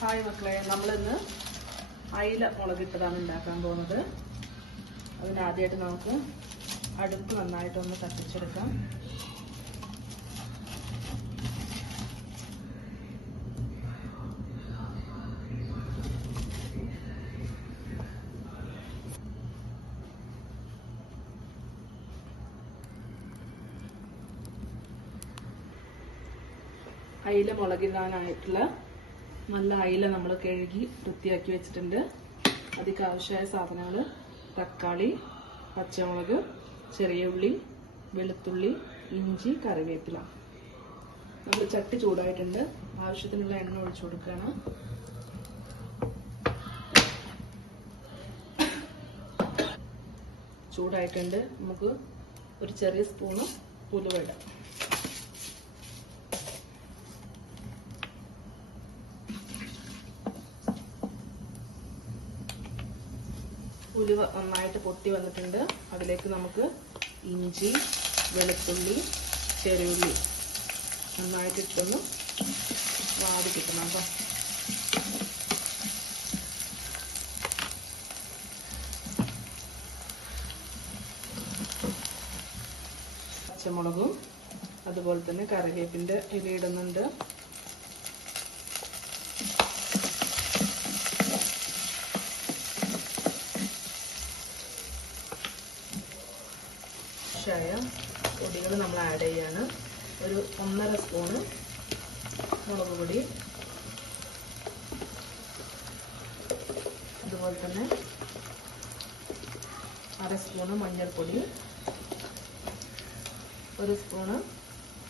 Hi മക്കളെ, നമ്മളിന്ന് അയില മുളകിട്ടതാണ് ഉണ്ടാക്കാൻ പോകുന്നത്. അതിനാദ്യമായിട്ട് നമുക്ക് അടുപ്പ് നന്നായിട്ടൊന്ന് കത്തിച്ചെടുക്കാം. അയില മുളകിടാനായിട്ടുള്ള നല്ല അയില നമ്മൾ കഴുകി വൃത്തിയാക്കി വെച്ചിട്ടുണ്ട്. അതിലേക്ക് ആവശ്യമായ സാധനങ്ങൾ: തക്കാളി, പച്ചമുളക്, ചെറിയ ഉള്ളി, വെളുത്തുള്ളി, ഇഞ്ചി, കറിവേപ്പില. നമ്മൾ ചട്ടി ചൂടായിട്ടുണ്ട്. ആവശ്യത്തിനുള്ള എണ്ണ ഒഴിച്ചു കൊടുക്കുകയാണ്. ചൂടായിട്ടുണ്ട്. നമുക്ക് ഒരു ചെറിയ സ്പൂണ് ഉലുവ ഇടാം. ഉലുവ നന്നായിട്ട് പൊട്ടി വന്നിട്ടുണ്ട്. അതിലേക്ക് നമുക്ക് ഇഞ്ചി, വെളുത്തുള്ളി, ചെറിയുള്ളി നന്നായിട്ട് ഇട്ടൊന്ന് വാടി കിട്ടണം കേട്ടോ. പച്ചമുളകും അതുപോലെ തന്നെ കറിവേപ്പിൻ്റെ ഇല ഇടുന്നുണ്ട്. പൊടികൾ നമ്മൾ ആഡ് ചെയ്യാണ്. ഒരു 1.5 സ്പൂണ് മുളക് പൊടി, അതുപോലെ തന്നെ 1/2 സ്പൂണ് മഞ്ഞൾപ്പൊടി, 1 സ്പൂണ്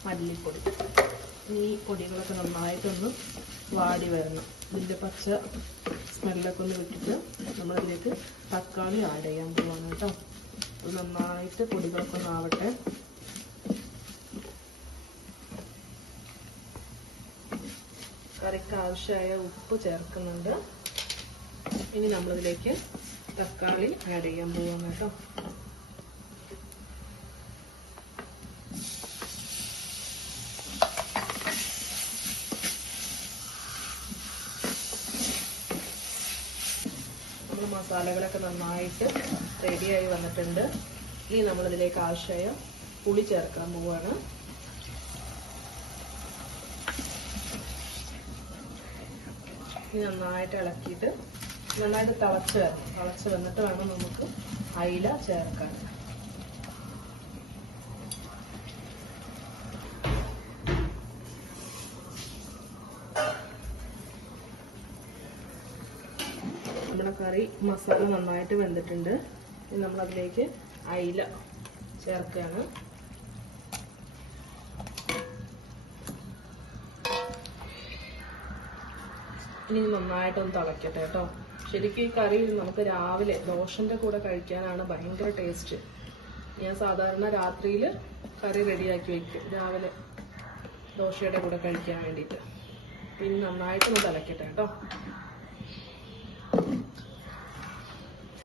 മല്ലിപ്പൊടി. ഈ പൊടികളൊക്കെ നന്നായിട്ടൊന്ന് വാടി വരണം. ഇതിൻ്റെ പച്ച സ്മെല്ലൊക്കെ ഒന്ന് വിട്ടിട്ട് നമ്മളതിലേക്ക് തക്കാളി ആഡ് ചെയ്യാൻ പോവാണ് കേട്ടോ. അത് നന്നായിട്ട് പൊടികളൊക്കെ ഒന്ന് ആവട്ടെ. കറിക്ക് ആവശ്യമായ ഉപ്പ് ചേർക്കുന്നുണ്ട്. ഇനി നമ്മളിതിലേക്ക് തക്കാളി ആഡ് ചെയ്യാൻ പോവാണ് കേട്ടോ. നമ്മൾ മസാലകളൊക്കെ നന്നായിട്ട് റെഡിയായി വന്നിട്ടുണ്ട്. ഇനി നമ്മളിതിലേക്ക് ആവശ്യമായ പുളി ചേർക്കാൻ പോവുകയാണ്. ഇനി നന്നായിട്ട് ഇളക്കിയിട്ട് നന്നായിട്ട് തിളച്ച് വന്നിട്ട് വേണം നമുക്ക് അയില ചേർക്കാൻ. നമ്മുടെ കറി മസാല നന്നായിട്ട് വെന്തിട്ടുണ്ട്. ഇനി നമ്മളതിലേക്ക് അയില ചേർക്കുകയാണ്. ഇനി നന്നായിട്ടൊന്ന് തിളക്കട്ടെ കേട്ടോ. ശരിക്കും ഈ കറി നമുക്ക് രാവിലെ ദോശൻ്റെ കൂടെ കഴിക്കാനാണ് ഭയങ്കര ടേസ്റ്റ്. ഞാൻ സാധാരണ രാത്രിയിൽ കറി റെഡിയാക്കി വയ്ക്കും, രാവിലെ ദോശയുടെ കൂടെ കഴിക്കാൻ വേണ്ടിയിട്ട്. ഇനി നന്നായിട്ടൊന്ന് തിളക്കട്ടെ കേട്ടോ.